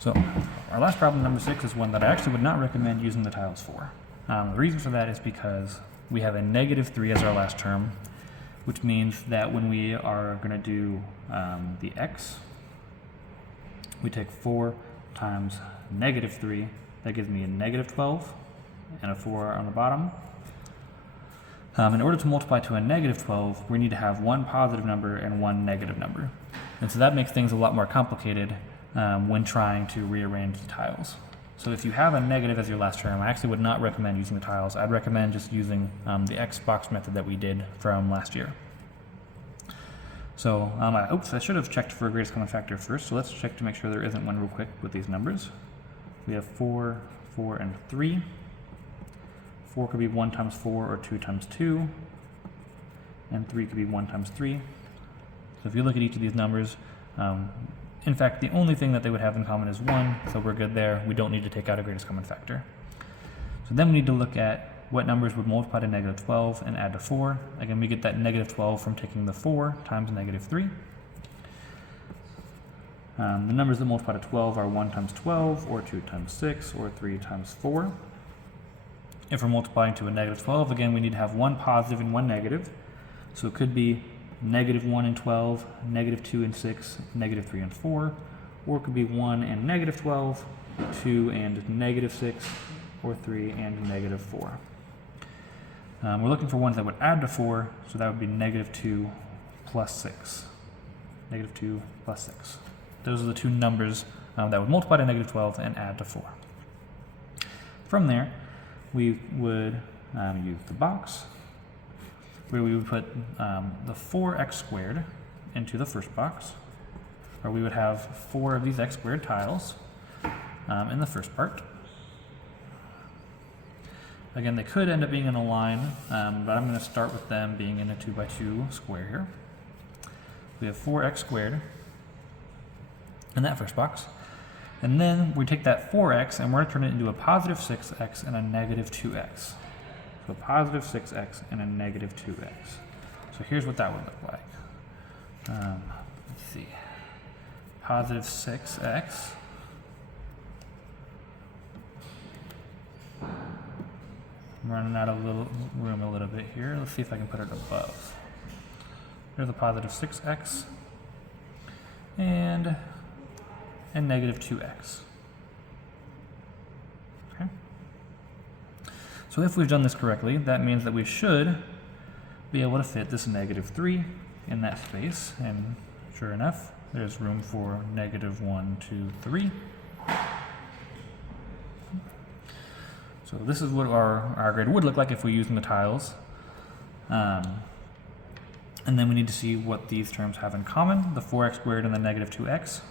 So our last problem, number 6, is one that I actually would not recommend using the tiles for. The reason for that is because we have a -3 as our last term, which means that when we are going to do the x, we take 4 times -3, that gives me a -12, and a 4 on the bottom. In order to multiply to a -12, we need to have one positive number and one negative number. And so that makes things a lot more complicated when trying to rearrange the tiles. So if you have a negative as your last term, I actually would not recommend using the tiles. I'd recommend just using the X box method that we did from last year. So, oops, I should have checked for a greatest common factor first, so let's check to make sure there isn't one real quick with these numbers. We have 4, 4, and 3. 4 could be 1 times 4 or 2 times 2, and 3 could be 1 times 3. So if you look at each of these numbers, in fact, the only thing that they would have in common is 1, so we're good there. We don't need to take out a greatest common factor. So then we need to look at what numbers would multiply to -12 and add to 4. Again, we get that -12 from taking the 4 times -3. The numbers that multiply to 12 are 1 times 12, or 2 times 6, or 3 times 4. If we're multiplying to a -12, again, we need to have one positive and one negative. So it could be -1 and 12, -2 and 6, -3 and 4, or it could be 1 and -12, 2 and -6, or 3 and -4. We're looking for ones that would add to 4, so that would be -2 plus 6. -2 plus 6. Those are the two numbers that would multiply to -12 and add to 4. From there, we would use the box, where we would put the 4x squared into the first box, or we would have 4 of these x squared tiles in the first part. Again, they could end up being in a line, but I'm going to start with them being in a 2x2 square here. We have 4x squared in that first box, and then we take that 4x and we're going to turn it into a positive 6x and a negative 2x. So positive 6x and a negative 2x. So here's what that would look like. Let's see. Positive 6x. I'm running out of room a little bit here. Let's see if I can put it above. There's a positive 6x and a negative 2x. Okay. So if we've done this correctly, that means that we should be able to fit this -3 in that space, and sure enough, there's room for -1, 2, 3. So this is what our grid would look like if we're using the tiles. And then we need to see what these terms have in common, the 4x squared and the negative 2x.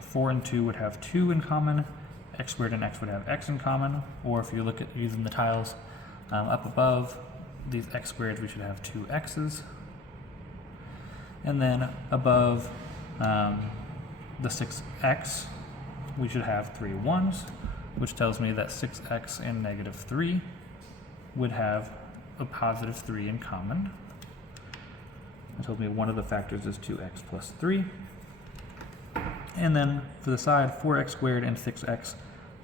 4 and 2 would have 2 in common, x squared and x would have x in common, or if you look at using the tiles up above, these x squared, we should have 2 x's. And then above the 6x, we should have 3 1s, which tells me that 6x and -3 would have a positive 3 in common. It told me one of the factors is 2x plus 3. And then for the side, 4x squared and 6x,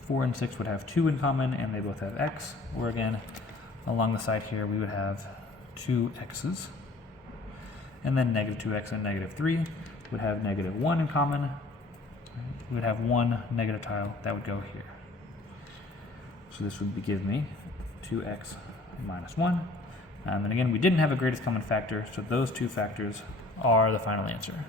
4 and 6 would have 2 in common, and they both have x. Or again, along the side here, we would have 2 x's. And then -2x and -3 would have -1 in common. We would have one negative tile that would go here. So this would give me 2x minus 1. And again, we didn't have a greatest common factor, so those two factors are the final answer.